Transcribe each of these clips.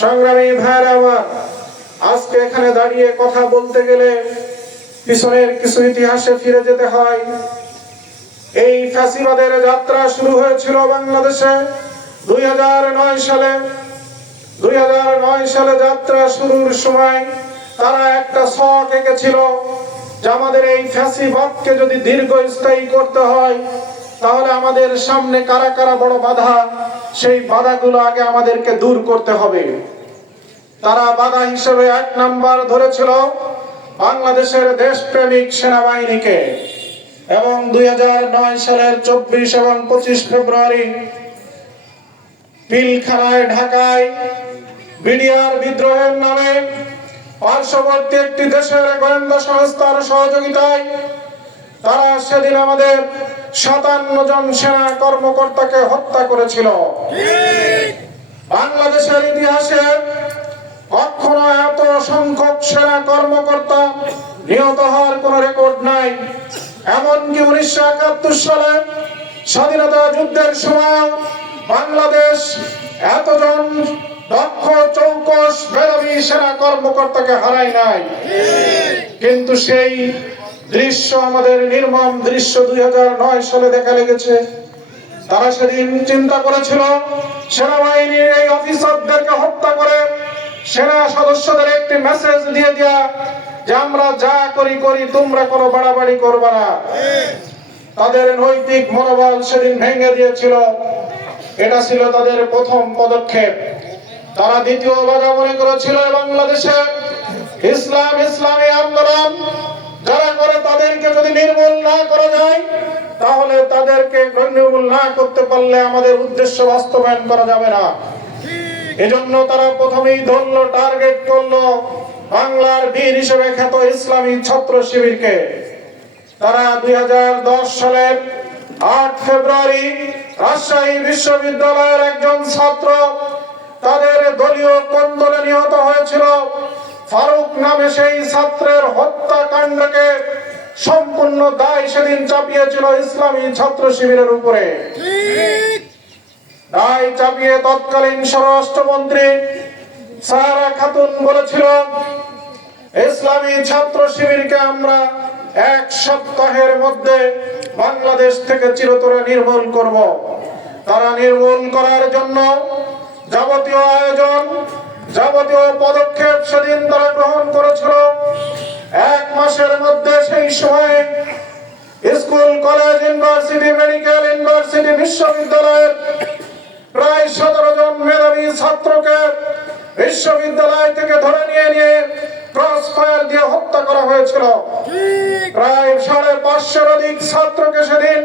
সংগ্রামী ভাইরা আমার, আজকে এখানে দাঁড়িয়ে কথা বলতে গেলে পিছনের কিছু ইতিহাসে ফিরে যেতে হয়। এই ফ্যাসিবাদের যাত্রা শুরু হয়েছিল বাংলাদেশে 2009 সালে। 2009 সালে যাত্রা শুরুর সময় তারা একটা ছক এঁকেছিল যে আমাদের এই ফ্যাসিবাদকে যদি দীর্ঘস্থায়ী করতে হয় তাহলে আমাদের সামনে কারা কারা বড় বাধা, সেই বাধাগুলো আগে আমাদেরকে দূর করতে হবে। তারা বাধা হিসেবে 1 নাম্বার ধরেছিল বাংলাদেশের দেশপ্রেমিক সেনাবাহিনীকে। এবং 2009 সালের 24 এবং 25 ফেব্রুয়ারি পিলখানায় ঢাকায় বিডিআর বিদ্রোহের নামে পার্শ্ববর্তী একটি দেশের গোয়েন্দা সংস্থার সহযোগিতায় তারা সেদিন আমাদের 57 জন সেনা কর্মকর্তাকে হত্যা করেছিল। বাংলাদেশের ইতিহাসে কখনো এত সংখ্যক সেনা কর্মকর্তা নিহত হওয়ার কোন রেকর্ড নাই। এমনকি 1971 সালে স্বাধীনতা যুদ্ধের সময় বাংলাদেশ এতজন দক্ষ চৌকস মেধাবী সেনা কর্মকর্তাকে হারায় নাই। কিন্তু সেই দৃশ্য, আমাদের নির্মম দৃশ্য 2009 সালে দেখা লেগেছে। তারা সেদিন চিন্তা করেছিল সেনাবাহিনীর এই অফিসারদেরকে হত্যা করে সেনা সদস্যদের একটি মেসেজ দিয়ে দেয়া যে আমরা যা করি করি, তোমরা কোনো বাড়াবাড়ি করবে না। তাদের নৈতিক মনোবল সেদিন ভেঙে দিয়েছিল। এটা ছিল তাদের প্রথম পদক্ষেপ। তারা দ্বিতীয় বাধা মনে করেছিল বাংলাদেশে ইসলামী আন্দোলন যারা করে তাদেরকে যদি নির্মূল না করা যায় তাহলে তাদেরকে নির্মূল না করতে পারলে আমাদের উদ্দেশ্য বাস্তবায়ন করা যাবে না। এজন্য তারা প্রথমেই ধরলো, টার্গেট করলো বাংলার বীর হিসেবে খ্যাত ইসলামী ছাত্র শিবিরকে। তারা 2010 সালের 8 ফেব্রুয়ারি রাজশাহী বিশ্ববিদ্যালয়ের একজন ছাত্র তাদের দলীয় কোন্দলে নিহত হয়েছিল। ফারুক নামে সেই ছাত্রের হত্যাকাণ্ডকে সম্পূর্ণ দায় সেদিন চাপিয়েছিল ইসলামী ছাত্র শিবিরের উপরে। দায় চাপিয়ে তৎকালীন স্বরাষ্ট্রমন্ত্রী সাহারা খাতুন বলেছিল ইসলামী ছাত্র শিবিরকে আমরা 1 সপ্তাহের মধ্যে বাংলাদেশ থেকে চিরতরে নির্মূল করব। তারা নির্মূল করার জন্য যাবতীয় আয়োজন, যাবতীয় পদক্ষেপ সেদিন তারা গ্রহণ করেছিল। 1 মাসের মধ্যে সেই সময়ে school, college, university, medical university, বিশ্ববিদ্যালয়ের প্রায় 17 জন মেধাবী ছাত্রকে বিশ্ববিদ্যালয় থেকে ধরে নিয়ে ক্রস ফায়ার দিয়ে হত্যা করা হয়েছিল। প্রায় 550-এর অধিক ছাত্রকে সেদিন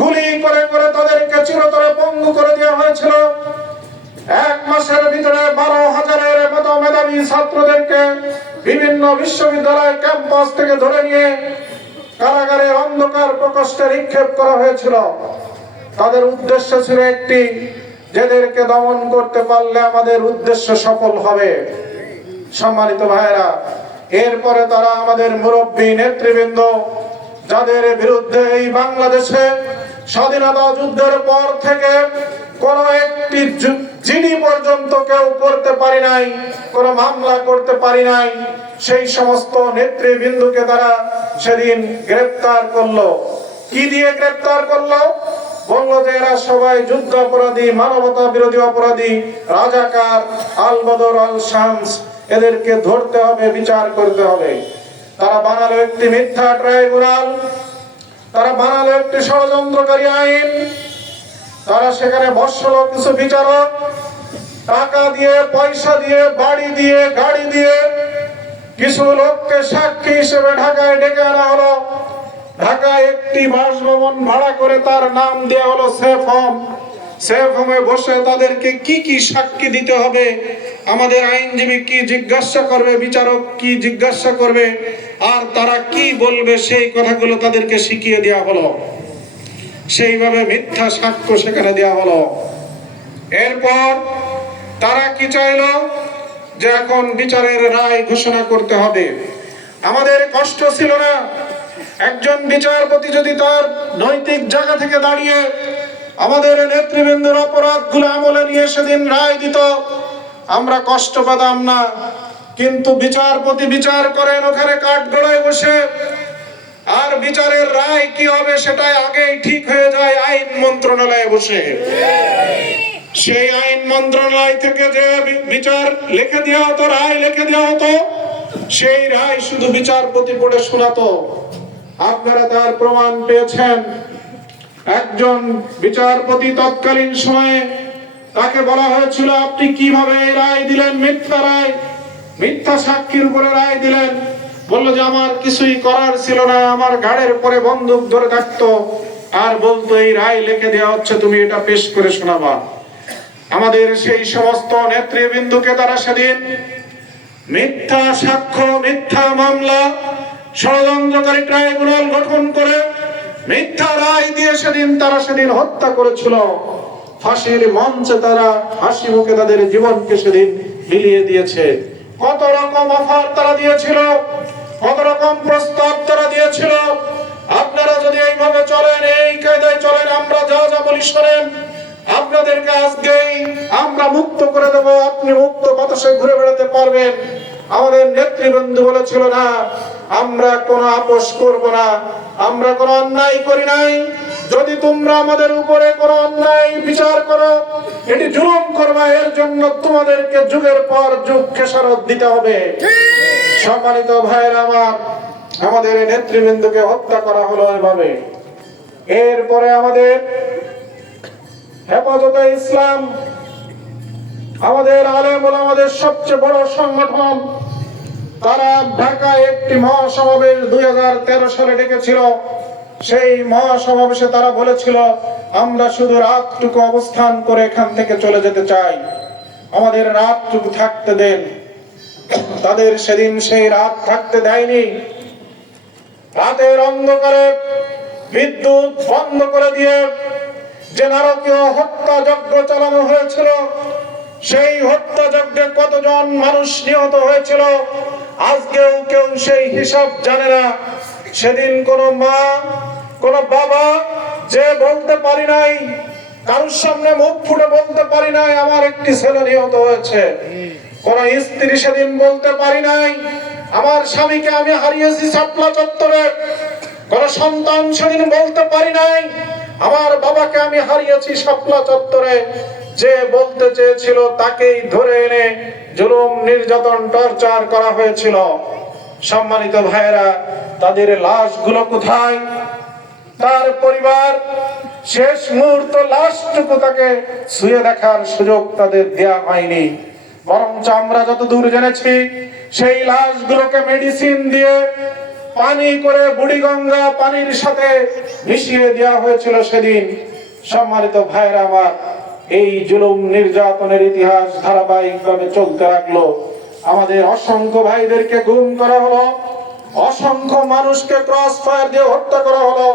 গুলি করে করে তাদেরকে চিরতরে পঙ্গু করে দেওয়া হয়েছিল। 1 মাসের ভিতরে 12,000-এর মতো মেধাবী ছাত্রদেরকে বিভিন্ন বিশ্ববিদ্যালয় ক্যাম্পাস থেকে ধরে নিয়ে কারাগারে অন্ধকার প্রকোষ্ঠে নিক্ষেপ করা হয়েছিল। তাদের উদ্দেশ্য ছিল একটি, যাদেরকে দমন করতে পারলে আমাদের উদ্দেশ্য সফল হবে। সম্মানিত ভাইরা, এরপরে তারা আমাদের মুরব্বী নেতৃবৃন্দ যাদের বিরুদ্ধে এই বাংলাদেশে স্বাধীনতা যুদ্ধের পর থেকে কোন একটি জিডি পর্যন্ত কেউ করতে পারি নাই, কোন মামলা করতে পারি নাই, সেই সমস্ত নেতৃবৃন্দকে তারা সেদিন গ্রেফতার করলো। কি দিয়ে গ্রেফতার করলো? বললো যে এরা সবাই যুদ্ধ অপরাধী, মানবতা বিরোধী অপরাধী, রাজাকার, আল বদর, আল শামস, এদেরকে ধরতে হবে, বিচার করতে হবে। তারা বানালো একটি মিথ্যা ট্রাইব্যুনাল, তারা বানালো একটি ষড়যন্ত্রকারী আইন। তারা সেখানে বসলো কিছু বিচারক, টাকা দিয়ে, পয়সা দিয়ে, বাড়ি দিয়ে, গাড়ি দিয়ে কিছু লোককে সাক্ষী হিসেবে ঢাকায় ডেকে আনা হলো। ঢাকায় একটি বাসভবন ভাড়া করে তার নাম দেওয়া হলো সেফ হোম। সেফ হোমে বসে তাদেরকে কি কি সাক্ষী দিতে হবে, আমাদের আইনজীবী কি জিজ্ঞাসা করবে, বিচারক কি জিজ্ঞাসা করবে, আর তারা কি বলবে, সেই কথাগুলো তাদেরকে শিখিয়ে দেওয়া হলো। সেইভাবে মিথ্যা সাক্ষ্য সেখানে দেওয়া হলো। এরপর তারা কি চাইলো যে এখন বিচারের রায় ঘোষণা করতে হবে। আমাদের কষ্ট ছিল না, একজন বিচারপতি যদি তার নৈতিক জায়গা থেকে দাঁড়িয়ে আমাদের নেতৃবৃন্দের অপরাধগুলো আমলে নিয়ে সেদিন রায় দিত, আমরা কষ্ট পেতাম না, কিন্তু বিচারপতি বিচার করেন ওখানে কাঠগড়ায় বসে, আর বিচারের রায় কি হবে সেটাই আগেই ঠিক হয়ে যায় আইন মন্ত্রণালয়ে বসে। সেই আইন মন্ত্রণালয় থেকে যে বিচার লিখে দেওয়া হতো, রায় লিখে দেওয়া হতো, সেই রায় শুধু বিচারপতি পড়ে শোনাতো। আপনারা তার প্রমাণ পেয়েছেন। একজন বিচারপতি তৎকালীন সময়ে তাকে বলা হয়েছিল, আপনি কিভাবে এই রায় দিলেন? মিথ্যা রায়, মিথ্যা সাক্ষীর উপরে রায় দিলেন। বলল যে আমার কিছুই করার ছিল না, আমার ঘাড়ের উপরে বন্দুক ধরে থাকতো আর বলতো এই রায় লিখে দেওয়া হচ্ছে, তুমি এটা পেশ করে শোনাবা। আমাদের সেই সমস্ত নেতৃবৃন্দকে তারা সেদিন মিথ্যা সাক্ষ্য, মিথ্যা মামলা, ষড়যন্ত্রকারী ট্রাইব্যুনাল গঠন করে মিথ্যা রায় দিয়ে তারা সেদিন হত্যা করেছিল। ফাঁসির মঞ্চে তারা হাসি মুখে তাদের জীবনকে সেদিন বিলিয়ে দিয়েছে। কত রকম অফার তারা দিয়েছিল, কত রকম প্রস্তাব তারা দিয়েছিল। আপনারা যদি এইভাবে চলেন, এই কায়দায় চলেন, আমরা যা যা বলি শোনেন, আপনাদেরকে আজকেই আমরা মুক্ত করে দেব, আপনি মুক্ত বাতাসে ঘুরে বেড়াতে পারবেন। আমাদের নেতৃবৃন্দ বলেছিল, না, আমরা কোনো আপোষ করব না, আমরা কোনো অন্যায় করি নাই। যদি তোমরা আমাদের উপরে কোনো অন্যায় বিচার করো, এটি জুলুম করবে, এর জন্য তোমাদেরকে যুগের পর যুগ খেসারত দিতে হবে। সম্মানিত ভাইয়েরা আমার, আমাদের নেতৃবৃন্দকে হত্যা করা হলো এভাবে। এরপরে আমাদের হেফাজতে ইসলাম, আমাদের আলেম ওলামাদের সবচেয়ে বড় সংগঠন, তারা ঢাকায় একটি মহাসমাবেশ 2013 সালে ডেকেছিল। সেই মহাসমাবেশে তারা বলেছিল, আমরা শুধু রাতটুকু অবস্থান করে এখান থেকে চলে যেতে চাই, আমাদের রাতটুকু থাকতে দেন। তাদের সেদিন সেই রাত থাকতে দেয়নি। রাতের অন্ধকারে বিদ্যুৎ বন্ধ করে দিয়ে যে নারকীয় হত্যাযজ্ঞ চালানো হয়েছিল, সেই হত্যাযজ্ঞে কতজন মানুষ নিহত হয়েছিল আজকেও কেউ সেই হিসাব জানে না। সেদিন কোনো মা, কোনো বাবা যে বলতে পারি নাই, কারোর সামনে মুখ ফুটে বলতে পারি নাই আমার একটি ছেলে নিহত হয়েছে। কোন স্ত্রী সেদিন বলতে পারি নাই আমার স্বামীকে আমি হারিয়েছি শাপলা চত্বরে। কোন সন্তান সেদিন বলতে পারি নাই আমার বাবাকে আমি হারিয়েছি শাপলা চত্বরে। যে বলতে চেয়েছিল তাকেই ধরে এনে জুলুম, নির্যাতন, টর্চার করা হয়েছিল। সম্মানিত ভাইয়েরা, তাদের লাশগুলো কোথায়? তার পরিবার শেষ মুহূর্ত লাশটুকু তাকে ছুঁয়ে দেখার সুযোগ তাদের দেয়া হয়নি। বরঞ্চ আমরা যতদূর জেনেছি, সেই লাশগুলোকে মেডিসিন দিয়ে পানি করে বুড়িগঙ্গা পানির সাথে মিশিয়ে দেওয়া হয়েছিল সেদিন। সম্মানিত ভাইয়েরা আমার, এই জুলুম নির্যাতনের ইতিহাস ধারাবাহিকভাবে চলতে লাগলো। আমাদের অসংখ্য ভাইদেরকে গুম করা হলো, অসংখ্য মানুষকে ক্রস ফায়ার দিয়ে হত্যা করা হলো।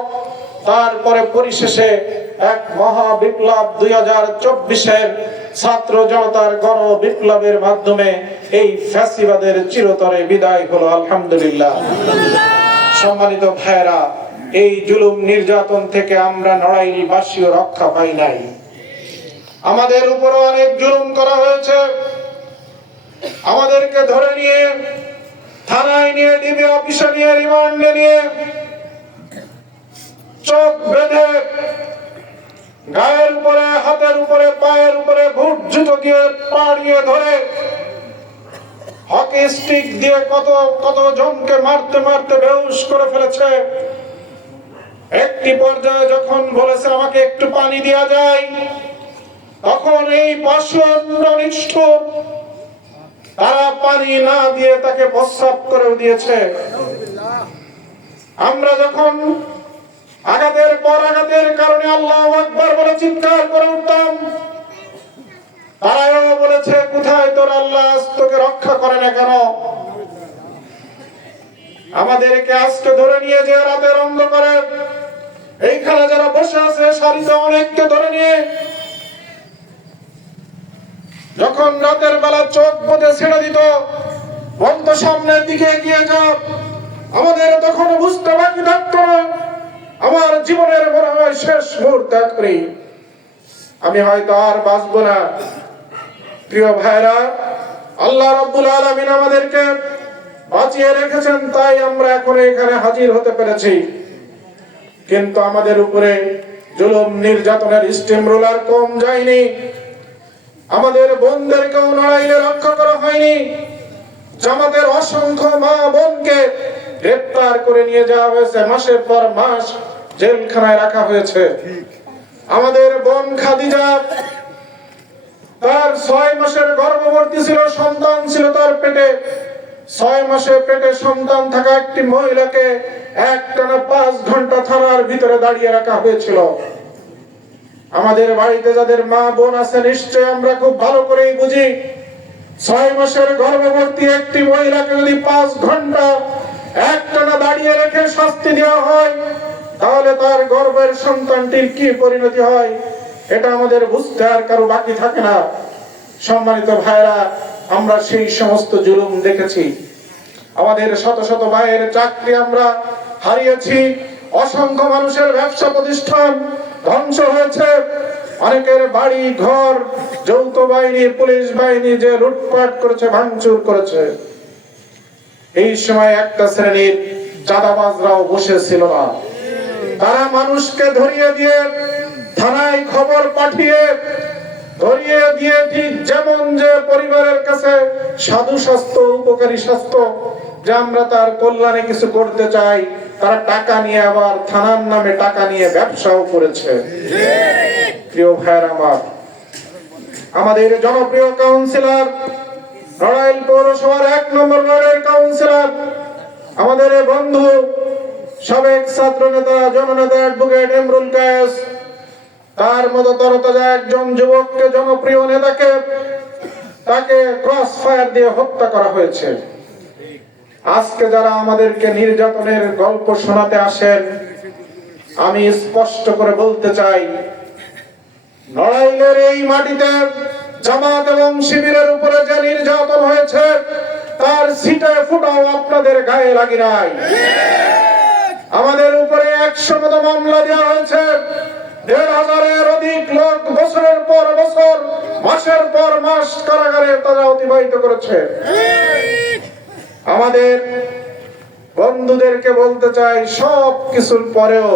তারপরে পরিশেষে এক মহা বিপ্লব 2024-এর ছাত্র জনতার গণ বিপ্লবের মাধ্যমে এই ফ্যাসিবাদের চিরতরে বিদায় হলো, আলহামদুলিল্লাহ। সম্মানিত ভাইয়েরা, এই জুলুম নির্যাতন থেকে আমরা নড়াইলবাসীও রক্ষা পাই নাই। আমাদের উপর অনেক জুলুম করা হয়েছে। আমাদেরকে ধরে নিয়ে থানায় নিয়ে, ডিবি অফিসে নিয়ে, রিমান্ডে নিয়ে, চোখ বেঁধে গায়ের উপরে, হাতের উপরে, পায়ের উপরে বুট জুতো দিয়ে পাড়িয়ে ধরে হকি স্টিক দিয়ে কত কত জনকে মারতে মারতে বেহুশ করে ফেলেছে। একটি পর্যায়ে যখন বলেছে আমাকে একটু পানি দেওয়া যায়, তখন এই পাষণ্ড তারা পানি না দিয়ে তাকে প্রস্রাব করে দিয়েছে। আমরা যখন আঘাতের পর আঘাতের কারণে আল্লাহু আকবার বলে চিৎকার করে উঠতাম, তারাও বলেছে কোথায় তোর আল্লাহ, তোকে রক্ষা করে না কেন? আমাদেরকে আজকে ধরে নিয়ে যে রাতের অন্ধকারে এইখানে যারা বসে আছে সারিতে অনেককে ধরে নিয়ে যখন রাতের বেলা চোখ বুজে ছেড়ে দিত, বন্ধ সামনের দিকে এগিয়ে যাও, আমাদের তখন বুঝতে বাকি থাকতো না আমার জীবনের মনে হয় শেষ মুহূর্তে করি, আমি হয়তো আর বাঁচবো না। প্রিয় ভাইরা, আল্লাহ রাব্বুল আলামিন আমাদেরকে বাঁচিয়ে রেখেছেন, তাই আমরা এখন এখানে হাজির হতে পেরেছি। কিন্তু আমাদের উপরে জুলুম নির্যাতনের স্টিম রোলার কম যায়নি। আমাদের বোনদেরকেও লড়াইয়ে রক্ষা করা হয়নি। জামাতের অসংখ্য মা বোনকে গ্রেফতার করে নিয়ে যাওয়া হয়েছে, মাসের পর মাস জেলখানায় রাখা হয়েছে। আমাদের বোন খাদিজা, তার 6 মাসের গর্ভবতী ছিল, সন্তান ছিল তার পেটে। 6 মাসে পেটে সন্তান থাকা একটি মহিলাকে একটানা 5 ঘন্টা থানার ভিতরে দাঁড়িয়ে রাখা হয়েছিল। আমাদের বাড়িতে যাদের মা বোন আছে, নিশ্চয় আমরা খুব ভালো করেই বুঝি, 6 মাসের গর্ভবতী একটি মহিলাকে যদি 5 ঘন্টা একটানা দাঁড়িয়ে রেখে শাস্তি দেওয়া হয়, তাহলে তার গর্ভের সন্তানটির কি পরিণতি হয়, এটা আমাদের বুঝতে আর কারো বাকি থাকে না। সম্মানিত ভাইরা, আমরা সেই সমস্ত জুলুম দেখেছি। আমাদের শত শত ভাইয়ের চাকরি আমরা হারিয়েছি। অসংখ্য মানুষের ব্যবসা প্রতিষ্ঠান ধ্বংস হয়েছে। অনেকের বাড়ি ঘর যৌথ বাহিনী, পুলিশ বাহিনী যে লুটপাট করেছে, ভাঙচুর করেছে। এই সময় একটা শ্রেণীর চাঁদাবাজরাও বসেছিল না। তারা মানুষকে ধরিয়ে দিয়ে থানায় খবর পাঠিয়ে ধরিয়ে দিয়ে, ঠিক যেমন যে পরিবারের কাছে সাধু স্বাস্থ্য, উপকারী স্বাস্থ্য, যে আমরা তার কল্যাণে কিছু করতে চাই, তারা টাকা নিয়ে আবার থানার নামে টাকা নিয়ে ব্যবসাও করেছে। প্রিয় ভাইয়ের আমার, আমাদের জনপ্রিয় কাউন্সিলর, নড়াইল পৌরসভার 1 নম্বর ওয়ার্ডের কাউন্সিলর, আমাদের বন্ধু সাবেক ছাত্র নেতা, জননেতা অ্যাডভোকেট এমরুল কায়েস, তার মতো তরতাজা একজন যুবককে, জনপ্রিয় নেতাকে, তাকে ক্রস ফায়ার দিয়ে হত্যা করা হয়েছে। আজকে যারা আমাদেরকে নির্যাতনের গল্প শোনাতে আসেন, আমি স্পষ্ট করে বলতে চাই, নড়াইলের এই মাটিতে জামাত এবং শিবিরের উপরে যে নির্যাতন হয়েছে, তার ছিটে ফুটাও আপনাদের গায়ে লাগি নাই। আমাদের উপরে 100 মতো মামলা দেওয়া হয়েছে। 1,500-এর অধিক লোক বছরের পর বছর, মাসের পর মাস কারাগারে তারা অতিবাহিত করেছে। আমাদের বন্ধুদেরকে বলতে চাই, সব কিছুর পরেও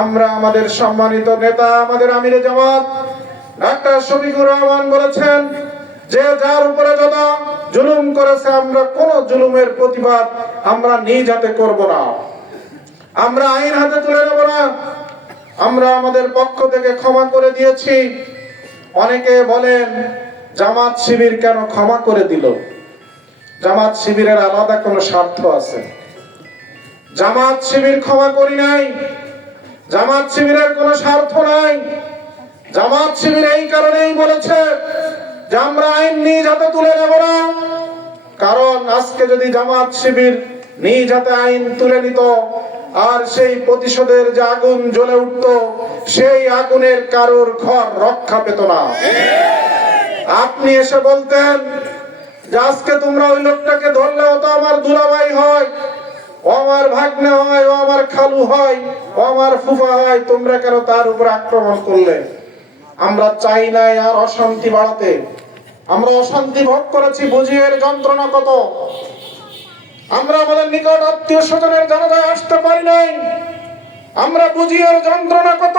আমরা, আমাদের সম্মানিত নেতা, আমাদের আমিরে জামাত ডাক্তার শফিকুর রহমান বলেছেন যে যার উপরে যত জুলুম করেছে, আমরা কোন জুলুমের প্রতিবাদ আমরা নিজ হাতে করব না, আমরা আইন হাতে তুলে নেব না। আমরা আমাদের পক্ষ থেকে ক্ষমা করে দিয়েছি। অনেকে বলেন জামাত শিবির কেন ক্ষমা করে দিল? জামাত শিবিরের আলাদা কোনো স্বার্থ আছে। জামাত শিবির ক্ষমা করি নাই, জামাত শিবিরের কোনো স্বার্থ নাই। জামাত শিবির এই কারণেই বলেছে যে আমরা আইন নিজ হাতে তুলে নেব না, কারণ আজকে যদি জামাত শিবির নিজ হাতে আইন তুলে নিত, আর সেই প্রতিশোধের যে আগুন জ্বলে উঠত, সেই আগুনের কারোর ঘর রক্ষা পেত না। আপনি এসে বলতেন যে আজকে তোমরা ওই লোকটাকে ধরলে, ও তো আমার দুলাভাই হয়, ও আমার ভাগ্নে হয়, ও আমার খালু হয়, ও আমার ফুফা হয়, তোমরা কেন তার উপর আক্রমণ করলে? আমরা চাই নাই আর অশান্তি বাড়াতে। আমরা অশান্তি ভোগ করেছি, বুঝি এর যন্ত্রণা কত। আমরা আমাদের নিকট আত্মীয় স্বজনের জানাজায় আসতে পারি নাই, আমরা বুঝি এর যন্ত্রণা কত।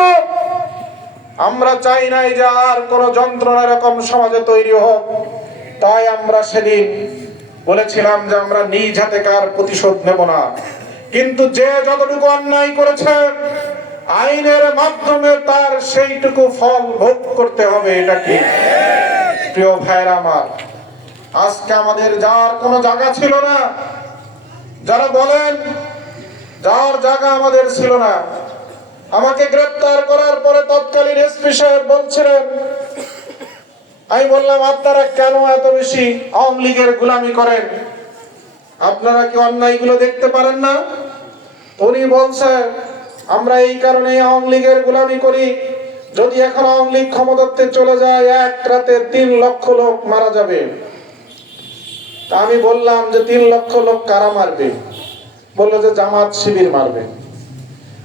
আমরা চাই নাই যে আর কোন যন্ত্রণা এরকম সমাজে তৈরি হোক। তাই আমরা সেদিন বলেছিলাম যে আমরা নিজ হাতে কার প্রতিশোধ নেব না, কিন্তু যে যতটুকু অন্যায় করেছে, আইনের মাধ্যমে তার সেইটুকু ফল ভোগ করতে হবে। এটা কি? প্রিয় ভাইরা আমার, আজকে আমাদের যার কোনো জায়গা ছিল না, যারা বলেন যার জায়গা আমাদের ছিল না, আমাকে গ্রেফতার করার পরে তৎকালীন এসপি সাহেব বলছিলেন, আমি বললাম আপনারা কেন এত বেশি আওয়ামী লীগের গোলামি করেন? আপনারা কি অন্যায়গুলো দেখতে পারেন না? উনি বলছে আমরা এই কারণে আওয়ামী লীগের গোলামি করি, যদি এখন আওয়ামী লীগ ক্ষমতাতে চলে যায়, এক রাতে 3 লক্ষ লোক মারা যাবে। তা আমি বললাম যে 3 লক্ষ লোক কারা মারবে? বললো যে জামাত শিবির মারবে।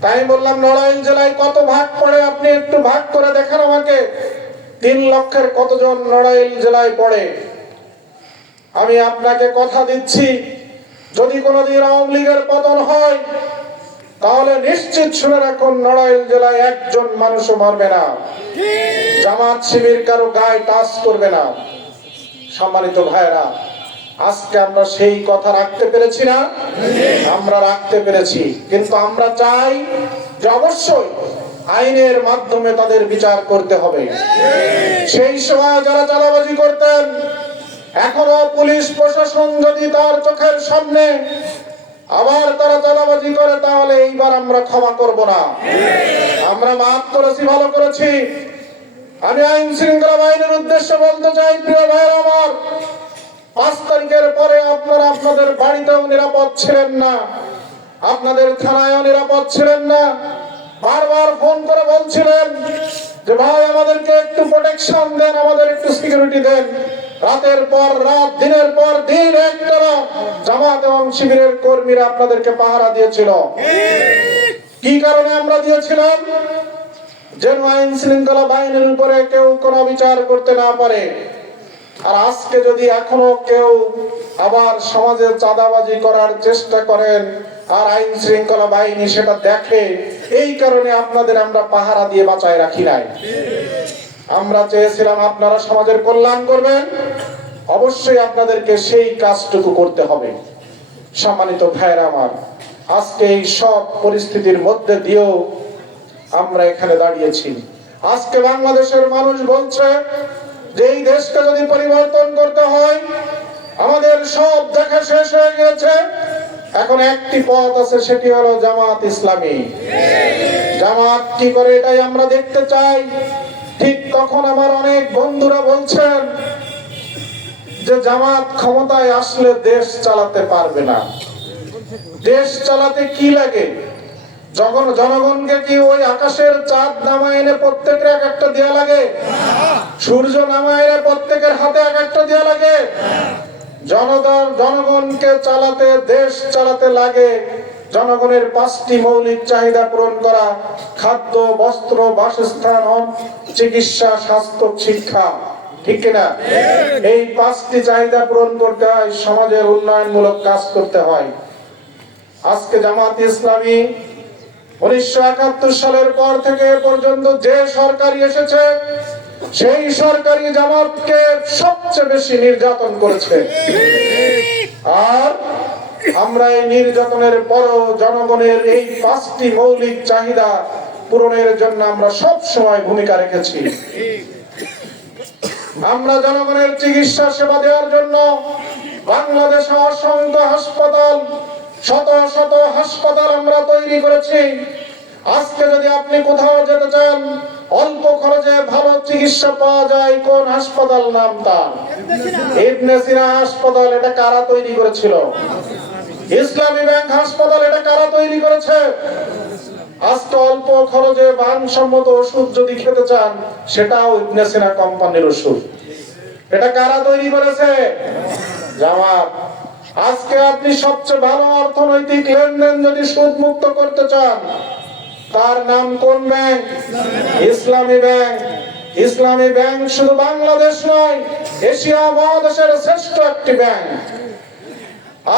তাই বললাম নড়াইল জেলায় কত ভাগ পড়ে, আপনি একটু ভাগ করে দেখেন আমাকে। 3 লক্ষের কতজন নড়াইল জেলায় পড়ে? আমি আপনাকে কথা দিচ্ছি, যদি কোনোদিন আওয়ামী লীগের পতন হয়, তাহলে নিশ্চিত শুনে রাখুন, নড়াইল জেলায় একজন মানুষও মারবে না, জামাত শিবির কারো গায়ে টাচ করবে না। সম্মানিত ভাইরা, আজকে আমরা সেই কথা রাখতে পেরেছি না? আমরা রাখতে পেরেছি, কিন্তু আমরা চাই যে অবশ্যই আইনের মাধ্যমে তাদের বিচার করতে হবে। সেই সময় যারা চাঁদাবাজি করতেন, এখনো পুলিশ প্রশাসন যদি তার চোখের সামনে আবার তারা চাঁদাবাজি করে, তাহলে এইবার আমরা ক্ষমা করব না। আমরা মাফ করেছি, ভালো করেছি। আমি আইন শৃঙ্খলা বাহিনীর উদ্দেশ্যে বলতে চাই, প্রিয় ভাইরা আমার, 5 তারিখের পরে আপনারা আপনাদের বাড়িতেও নিরাপদ ছিলেন না, আপনাদের থানায়ও নিরাপদ ছিলেন না। বারবার ফোন করে বলছিলেন যে ভাই আমাদেরকে একটু প্রোটেকশন দেন, আমাদের একটু সিকিউরিটি দেন। রাতের পর রাত, দিনের পর দিন একটানা জামাত এবং শিবিরের কর্মীরা আপনাদেরকে পাহারা দিয়েছিল। কি কারণে আমরা দিয়েছিলাম? যেন আইন শৃঙ্খলা বাহিনীর উপরে কেউ কোনো বিচার করতে না পারে। আর আজকে যদি এখনো কেউ আবার সমাজে চাঁদাবাজি করার চেষ্টা করেন আর আইন শৃঙ্খলা বাহিনী সেটা দেখে, এই কারণে আপনাদের আমরা পাহারা দিয়ে বাঁচায় রাখি নাই। আমরা চেয়েছিলাম আপনারা সমাজের কল্যাণ করবেন, অবশ্যই আপনাদেরকে সেই কাজটুকু করতে হবে। সম্মানিত ভাইরা আমার, আজকে এই সব পরিস্থিতির মধ্যে দিয়েও আমরা এখানে দাঁড়িয়েছি। আজকে বাংলাদেশের মানুষ বলছে যে এই দেশকে যদি পরিবর্তন করতে হয়, আমাদের সব দেখা শেষ হয়ে গেছে, এখন একটি পথ আছে, সেটি হলো জামাত ইসলামী। জামাত কি করে এটাই আমরা দেখতে চাই। ঠিক তখন আমার অনেক বন্ধুরা বলছেন যে জামাত ক্ষমতায় আসলে দেশ চালাতে পারবে না। দেশ চালাতে কি লাগে? জনগণকে কি ওই আকাশের চাঁদ নামায় এনে প্রত্যেকের এক একটা দেয়া লাগে? সূর্য নামায় এনে প্রত্যেকের হাতে এক একটা দেয়া লাগে? জনগণকে চালাতে, দেশ চালাতে লাগে জনগণের 5টি মৌলিক চাহিদা পূরণ করা: খাদ্য, বস্ত্র, বাসস্থান, চিকিৎসা, স্বাস্থ্য, শিক্ষা। ঠিক কিনা? এই 5টি চাহিদা পূরণ করতে হয়, সমাজের উন্নয়নমূলক কাজ করতে হয়। আজকে জামাত ইসলামী 1971 সালের পর থেকে এ পর্যন্ত যে সরকারি এসেছে, সেই সরকারি জামাতকে সবচেয়ে বেশি নির্যাতন করেছে। আর আমরা এই নির্যাতনের পরও জনগণের এই 5টি মৌলিক চাহিদা পূরণের জন্য আমরা সব সময় ভূমিকা রেখেছি। আমরা জনগণের চিকিৎসা সেবা দেওয়ার জন্য বাংলাদেশে অসংখ্য হাসপাতাল, শত শত হাসপাতাল আমরা তৈরি করেছি। আজকে যদি আপনি কোথাও যেতে চান, অল্প খরচে ভালো চিকিৎসা পাওয়া যায়, কোন হাসপাতাল নাম তার? ইবনে সিনা হাসপাতাল। এটা কারা তৈরি করেছিল? ইসলামী ব্যাংক হাসপাতাল। এটা কারা তৈরি করেছে? আজকে অল্প খরচে মানসম্মত ওষুধ যদি খেতে চান, সেটাও ইবনে সিনা কোম্পানির ওষুধ। এটা কারা তৈরি করেছে? জামাত। আজকে আপনি সবচেয়ে ভালো অর্থনৈতিক লেনদেন যদি সুদ মুক্ত করতে চান, তার নাম কোন ব্যাংক? ইসলামী ব্যাংক। ইসলামী ব্যাংক শুধু বাংলাদেশ নয়, এশিয়া মহাদেশের শ্রেষ্ঠ একটি ব্যাংক।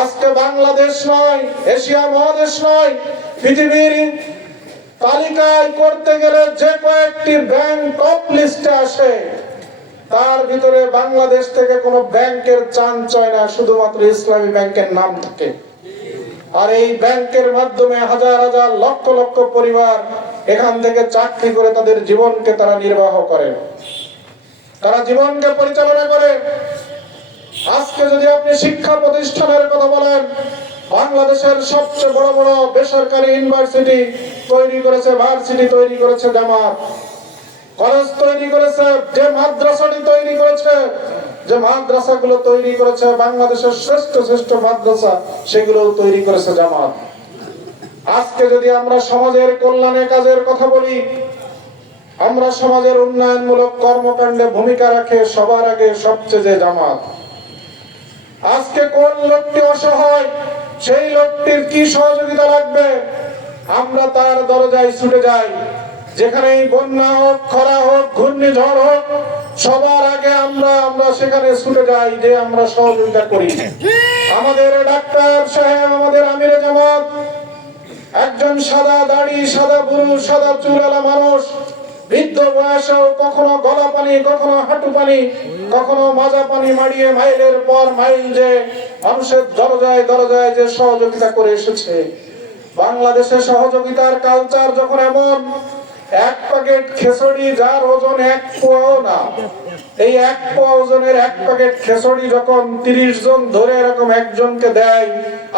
আজকে বাংলাদেশ নয়, এশিয়া মহাদেশ নয়, পৃথিবীর তালিকায় করতে গেলে যে কয়েকটি ব্যাংক টপ লিস্টে আসে, তার ভিতরে বাংলাদেশ থেকে কোন ব্যাংকের চাঞ্চয় না, শুধুমাত্র ইসলামী ব্যাংকের নাম থাকে। আর এই ব্যাংকের মাধ্যমে হাজার হাজার লক্ষ লক্ষ পরিবার এখান থেকে চাকরি করে তাদের জীবনকে তারা নির্বাহ করে, তারা জীবনকে পরিচালনা করে। আজকে যদি আপনি শিক্ষা প্রতিষ্ঠানের কথা বলেন, বাংলাদেশের সবচেয়ে বড় বড় বেসরকারি ইউনিভার্সিটি তৈরি করেছে, ভার্সিটি তৈরি করেছে জামাত। কলেজ তৈরি করেছে, যে মাদ্রাসাটি তৈরি করেছে, যে মাদ্রাসাগুলো তৈরি করেছে, বাংলাদেশের শ্রেষ্ঠ শ্রেষ্ঠ মাদ্রাসা, সেগুলো তৈরি করেছে জামাত। আজকে যদি আমরা সমাজের কল্যাণে কাজের কথা বলি, আমরা সমাজের উন্নয়নমূলক কর্মকাণ্ডে ভূমিকা রাখে সবার আগে সবচেয়ে যে জামাত। আজকে কোন লোকটি অসহায়, সেই লোকটির কি সহযোগিতা লাগবে, আমরা তার দরজায় ছুটে যাই। যেখানেই বন্যা হোক, খরা হোক, ঘূর্ণিঝড় হোক, সবার আগে আমরা সেখানে ছুটে যাই যে আমরা সহযোগিতা করি। আমাদের ডাক্তার সাহেব, আমাদের আমিরে জামাত একজন সাদা দাড়ি, সাদা বুরু, সাদা চুলওয়ালা মানুষ, বৃদ্ধ বয়সেও কখনো গলা পানি, কখনো হাঁটু পানি, কখনো মাজা পানি মাড়িয়ে মাইলের পর মাইল যে মানুষের দরজায় দরজায় যে সহযোগিতা করে এসেছে। বাংলাদেশে সহযোগিতার কালচার যখন এমন, এক প্যাকেট খিচুড়ি যার ওজন 1 পোয়াও না, এই 1 পোয়া ওজনের 1 প্যাকেট খিচুড়ি যখন 30 জন ধরে এরকম একজনকে দেয়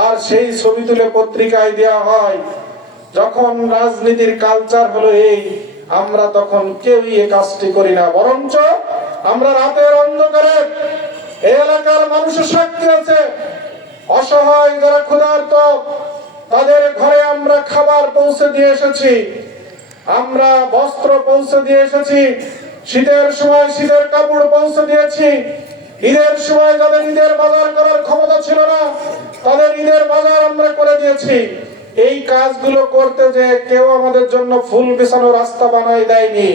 আর সেই ছবি তুলে পত্রিকায় দেওয়া হয়, যখন রাজনীতির কালচার হলো এই, আমরা তখন কেউই এই কাজটি করি না। বরঞ্চ আমরা রাতের অন্ধকারে এই এলাকার মানুষের সাক্ষী আছে, অসহায় যারা ক্ষুধার্ত তাদের ঘরে আমরা খাবার পৌঁছে দিয়ে এসেছি, আমরা বস্ত্র পৌঁছে দিয়ে এসেছি, শীতের সময় শীতের কাপড় পৌঁছে দিয়েছি, ঈদের সময় যাদের ঈদের বাজার করার ক্ষমতা ছিল না তাদের ঈদের বাজার আমরা করে দিয়েছি। এই কাজগুলো করতে যে কেউ আমাদের জন্য ফুল বিছানো রাস্তা বানাই দেয়নি,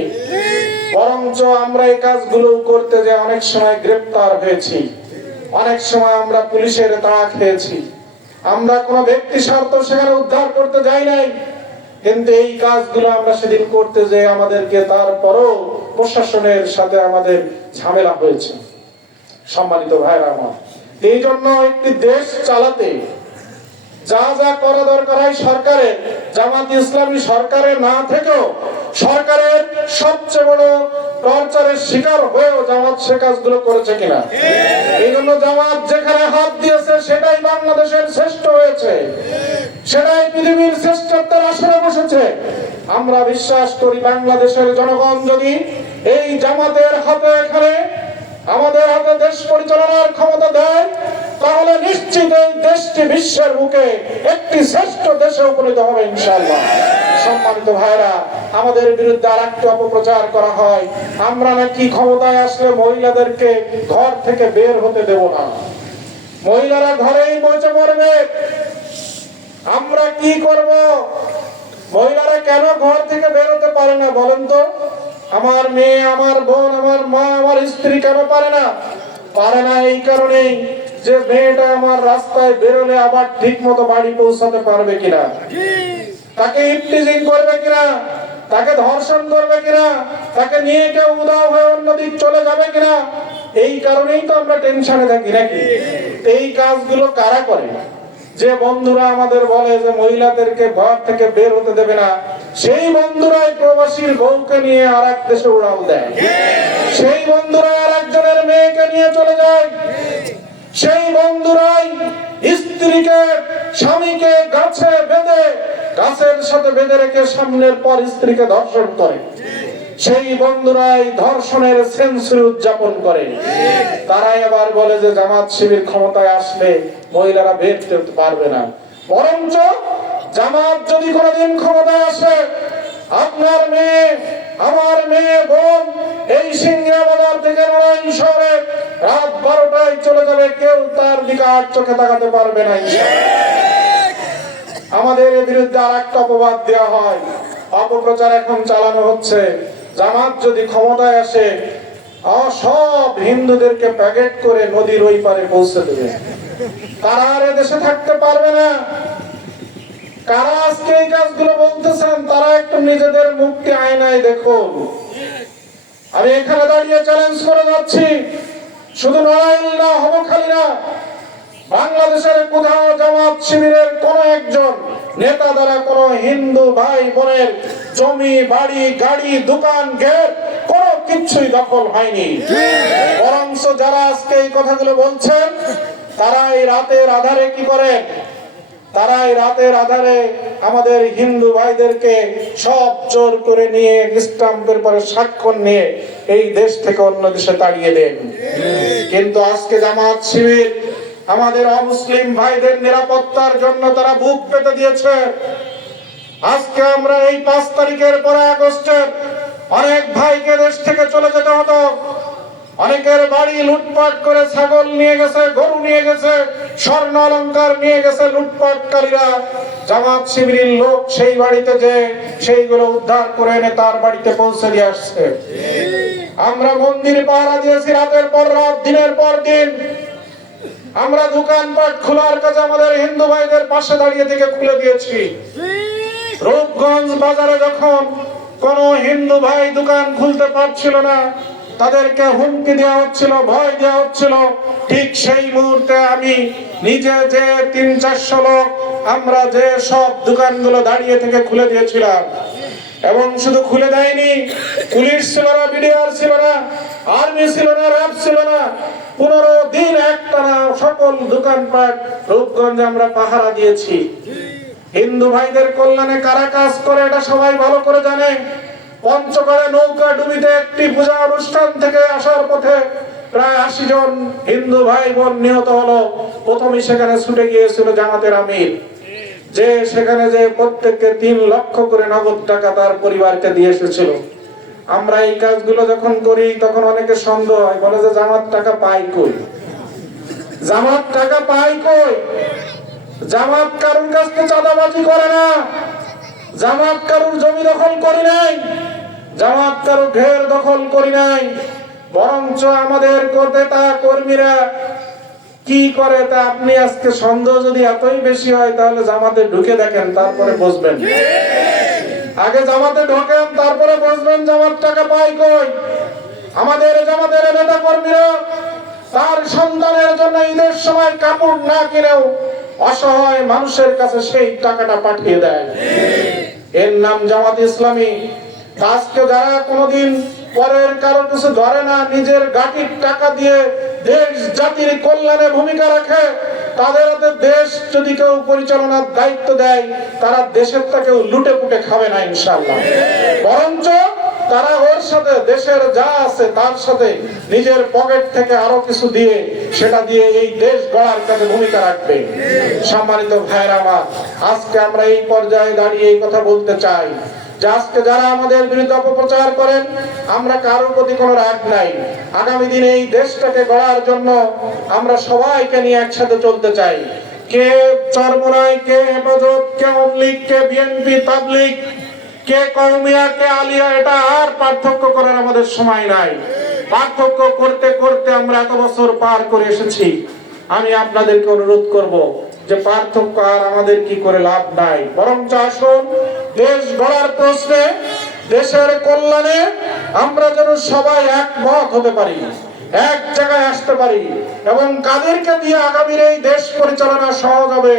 বরঞ্চ আমরা এই কাজগুলো করতে যে অনেক সময় গ্রেফতার হয়েছি, অনেক সময় আমরা পুলিশের তাড়া খেয়েছি। আমরা কোনো ব্যক্তি স্বার্থ সেখানে উদ্ধার করতে যাই নাই, কিন্তু এই কাজগুলো আমরা সেদিন করতে যে আমাদেরকে তারপরও প্রশাসনের সাথে আমাদের ঝামেলা হয়েছে। সম্মানিত ভাইরা আমার, এই জন্য একটি দেশ চালাতে যা যা করা দরকার হয় সরকারের, জামাত ইসলামী সরকারের না থেকেও সরকারের সবচেয়ে বড় টর্চারের শিকার হয়েও জামাত সে কাজগুলো করেছে কিনা। এই জন্য জামাত যেখানে হাত দিয়েছে সেটাই বাংলাদেশের শ্রেষ্ঠ হয়েছে, সেটাই পৃথিবীর শ্রেষ্ঠত্বের আসরে বসেছে। আমরা বিশ্বাস করি বাংলাদেশের জনগণ যদি এই জামাতের হাতে এখানে আমাদের হাতে দেশ পরিচালনার ক্ষমতা দেয়, তাহলে নিশ্চিত এই দেশটি বিশ্বের বুকে একটি শ্রেষ্ঠ দেশে উপনীত হবে ইনশাআল্লাহ। সম্মানিত ভাইরা, আমাদের বিরুদ্ধে আরেকটি অপপ্রচার করা হয়, আমরা নাকি ক্ষমতায় আসলে মহিলাদেরকে ঘর থেকে বের হতে দেব না, মহিলারা ঘরেই বসে পড়বে। আমরা কি করব? মহিলারা কেন ঘর থেকে বের হতে পারে না বলেন তো? আমার মেয়ে, আমার বোন, আমার মা, আমার স্ত্রী কেন পারে না? পারে না এই কারণেই যে মেয়েটা আমার রাস্তায় বেরোলে আবার ঠিক মতো বাড়ি পৌঁছাতে পারবে কিনা, তাকে ইফটিজিং করবে কিনা, তাকে ধর্ষণ করবে কিনা, তাকে নিয়ে কেউ উধাও হয়ে অন্যদিক চলে যাবে কিনা। এই কারণেই তো আমরা টেনশনে থাকি নাকি? এই কাজগুলো কারা করে? যে বন্ধুরা আমাদের বলে যে মহিলাদেরকে ঘর থেকে বের হতে দেবে না, সেই বন্ধুরাই প্রবাসীর বউকে নিয়ে আরেক দেশে উড়াল দেয়, সেই বন্ধুরাই আরেকজনের মেয়েকে নিয়ে চলে যায়, সেই বন্ধুরাই স্ত্রীকে, স্বামীকে গাছে বেঁধে, গাছের সাথে বেঁধে রেখে সামনের পর স্ত্রীকে ধর্ষণ করে, সেই বন্ধুরাই ধর্ষণের সেঞ্চুরি উদযাপন করে। তারাই আবার বলে যে জামাত শিবির ক্ষমতায় আসলে মহিলারা বের করতে পারবে না। বরঞ্চ জামাত যদি কোনোদিন ক্ষমতায় আসে, আপনার মেয়ে, আমার মেয়ে, বোন এই সিংহা বাজার থেকে নড়াইল শহরে রাত 12টায় চলে যাবে, কেউ তার দিকে আর চোখে তাকাতে পারবে না। আমাদের বিরুদ্ধে আর একটা অপবাদ দেওয়া হয়, অপপ্রচার এখন চালানো হচ্ছে, জামাত যদি ক্ষমতায় আসে সব হিন্দুদেরকে প্যাকেট করে নদীর ওই পারে পৌঁছে দেবে, তারা আর দেশে থাকতে পারবে না। কারা আজকে এই কাজগুলো বলতেছেন তারা একটু নিজেদের মুক্তি আয়নায় দেখুন। আমি এখানে দাঁড়িয়ে চ্যালেঞ্জ করে যাচ্ছি, শুধু নড়াইল না, হবখালী না, বাংলাদেশের কোথাও জামাত শিবিরের কোন একজন নেতা দ্বারা কোন হিন্দু ভাই বোনের জমি, বাড়ি, গাড়ি, দোকান, গেট কোনো কিছুই দখল হয়নি। বরঞ্চ যারা আজকে এই কথাগুলো বলছেন তারা এই রাতের আধারে কি করেন? তারা এই রাতের আধারে আমাদের হিন্দু ভাইদেরকে সব জোর করে নিয়ে স্ট্যাম্পের পরে স্বাক্ষর নিয়ে এই দেশ থেকে অন্য দেশে তাড়িয়ে দেন। কিন্তু আজকে জামাত শিবির আমাদের অমুসলিম ভাইদের নিরাপত্তার জন্য তারা বুক পেতে দিয়েছে। আজকে আমরা এই 5 তারিখের পরে আগস্টে অনেক ভাইকে দেশ থেকে চলে যেতে হতো, অনেকের বাড়ি লুটপাট করে ছাগল নিয়ে গেছে, গরু নিয়ে গেছে, স্বর্ণ অলংকার নিয়ে গেছে লুটপাটকারীরা। জামাত শিবিরের লোক সেই বাড়িতে যে সেইগুলো উদ্ধার করে এনে তার বাড়িতে পৌঁছে দিয়ে আসছে। আমরা মন্দিরে পাহারা দিয়েছি রাতের পর রাত, দিনের পর দিন। আমরা দোকানপাট খোলার কাজে আমাদের হিন্দু ভাইদের পাশে দাঁড়িয়ে থেকে খুলে দিয়েছি। রূপগঞ্জ বাজারে যখন কোন হিন্দু ভাই দোকান খুলতে পারছিল না, তাদেরকে হুমকি দেওয়া হচ্ছিল, ভয় দেওয়া হচ্ছিল, ঠিক সেই মুহূর্তে আমি নিজে যে 300-400 লোক আমরা যে সব দোকানগুলো দাঁড়িয়ে থেকে খুলে দিয়েছিলাম। এবং শুধু খুলে দেয়নি, পুলিশ ছিল না, বিডিআর ছিল না, আর্মি ছিল না, র্যাব ছিল না, 15 দিন একটানা সকল দোকানপাট রূপগঞ্জে আমরা পাহারা দিয়েছি। হিন্দু ভাইদের কল্যাণে কারা কাজ করে এটা সবাই ভালো করে জানে। পঞ্চগড়ে নৌকা ডুবিতে একটি পূজা অনুষ্ঠান থেকে আসার পথে প্রায় 80 জন হিন্দু ভাই বোন নিহত হলো। প্রথমে সেখানে ছুটে গিয়েছিল জামাতের আমির, যে সেখানে যে প্রত্যেককে 3 লক্ষ করে নগদ টাকা তার পরিবারকে দিয়ে এসেছিল। আমরা এই কাজগুলো যখন করি তখন অনেকে সন্দেহ হয়, বলে যে জামাত টাকা পাই কই, জামাত টাকা পাই কই। জামাত কারুর কাছ থেকে চাঁদাবাজি করে না, জামাত কারুর জমি দখল করি নাই, জামাত কারুর ঘের দখল করি নাই। বরঞ্চ আমাদের নেতা কর্মীরা কি করে তা আপনি আজকে সন্দেহ যদি এতই বেশি হয় তাহলে জামাতে ঢুকে দেখেন, তারপরে বুঝবেন। আগে জামাতে ঢোকেন, তারপরে বুঝবেন জামাত টাকা পাই কই। আমাদের জামাতের নেতা কর্মীরা তার সন্তানের জন্য ঈদের সময় কাপড় না কিনেও অসহায় মানুষের কাছে সেই টাকাটা পাঠিয়ে দেয়। এর নাম জামাত ইসলামী। আজকে যারা কোনোদিন পরের কারো কিছু ধরে না, নিজের গাটির টাকা দিয়ে দেশ জাতির কল্যাণে ভূমিকা রাখে, তাদের হাতে দেশ যদি কেউ পরিচালনার দায়িত্ব দেয়, তারা দেশের টাকাও লুটে পুটে খাবে না ইনশাআল্লাহ। বরঞ্চ তারা ওর সাথে দেশের যা আছে তার সাথে নিজের পকেট থেকে আরো কিছু দিয়ে সেটা দিয়ে এই দেশ গড়ার কাজে ভূমিকা রাখবে। সম্মানিত ভাইরা আমার, আজকে আমরা এই পর্যায়ে দাঁড়িয়ে এই কথা বলতে চাই যে আজকে যারা আমাদের বিরুদ্ধে অপপ্রচার করেন, আমরা কারোর প্রতি কোনো রাগ নাই। আগামী দিনে এই দেশটাকে গড়ার জন্য আমরা সবাইকে নিয়ে একসাথে চলতে চাই। কে চরমোনাই, কে হেফাজত, কে অমলিক, কে বিএনপি তাবলিগ, কে কওমিয়া, কে আলিয়া, এটা আর পার্থক্য করার আমাদের সময় নাই। পার্থক্য করতে করতে আমরা এত বছর পার করে এসেছি। আমি আপনাদেরকে অনুরোধ করব যে পার্থক্য আর আমাদের কি করে লাভ নাই, বরং আসুন দেশ গড়ার প্রশ্নে, দেশের কল্যাণে আমরা যেন সবাই একমত হতে পারি, এক জায়গায় আসতে পারি। এবং কাদেরকে দিয়ে আগামীর এই দেশ পরিচালনা সহজ হবে,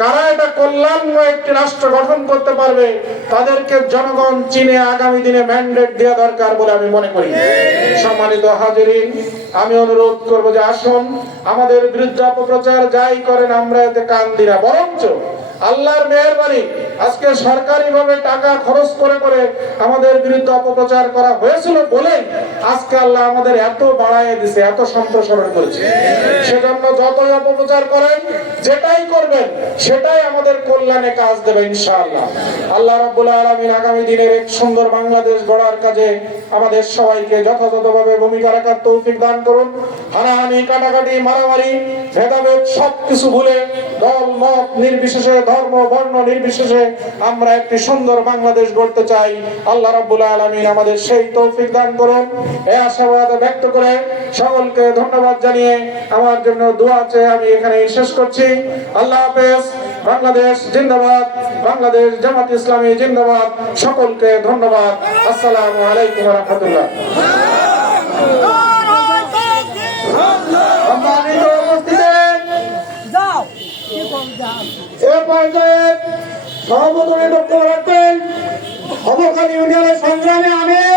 কারা এটা কল্যাণময় একটি রাষ্ট্র গঠন করতে পারবে, তাদেরকে জনগণ চিনে আগামী দিনে ম্যান্ডেট দেওয়া দরকার বলে আমি মনে করি। সম্মানিত হাজিরিন, আমি অনুরোধ করব যে আসুন আমাদের বিরুদ্ধে অপপ্রচার যাই করেন আমরা এতে কান দিই না, বরঞ্চ আল্লাহর মেহেরবানি আজকে সরকারি ভাবে টাকা খরচ করে করে আমাদের বিরুদ্ধে অপপ্রচার করা হয়েছিল বলে আজকে আল্লাহ আমাদের এত বাড়ায় দিয়েছে, এত সম্প্রসারণ করেছে। সেজন্য যতই অপপ্রচার করেন, যেটাই করবেন সেটাই আমাদের কল্যাণে কাজ দেবে ইনশাআল্লাহ। আল্লাহ রাব্বুল আলামিন আগামী দিনের এক সুন্দর বাংলাদেশ গড়ার কাজে আমাদের সবাইকে যথাযথভাবে ভূমিকা রাখার তৌফিক দান করুন। হানাহানি, কাটাকাটি, মারামারি, ভেদাভেদ সবকিছু ভুলে দল মত নির্বিশেষে, ধর্ম বর্ণ নির্বিশেষে আমরা একটি সুন্দর বাংলাদেশ গড়তে চাই। আল্লাহ রাব্বুল আলামিন আমাদের সেই তৌফিক দান করুন। এই আশাবাদ ব্যক্ত করে সকলকে ধন্যবাদ জানিয়ে আমার জন্য দোয়া চেয়ে আমি এখানে শেষ করছি। আল্লাহ হাফেজ। বাংলাদেশ জিন্দাবাদ, বাংলাদেশ জামাত ইসলামী জিন্দাবাদ। সকলকে ধন্যবাদ। আসসালামু আলাইকুম ওয়া রাহমাতুল্লাহ। এ পর্যায়ে সভাপতি বক্তব্য রাখবেন অবকারী ইউনিয়নের সংগ্রামী আমির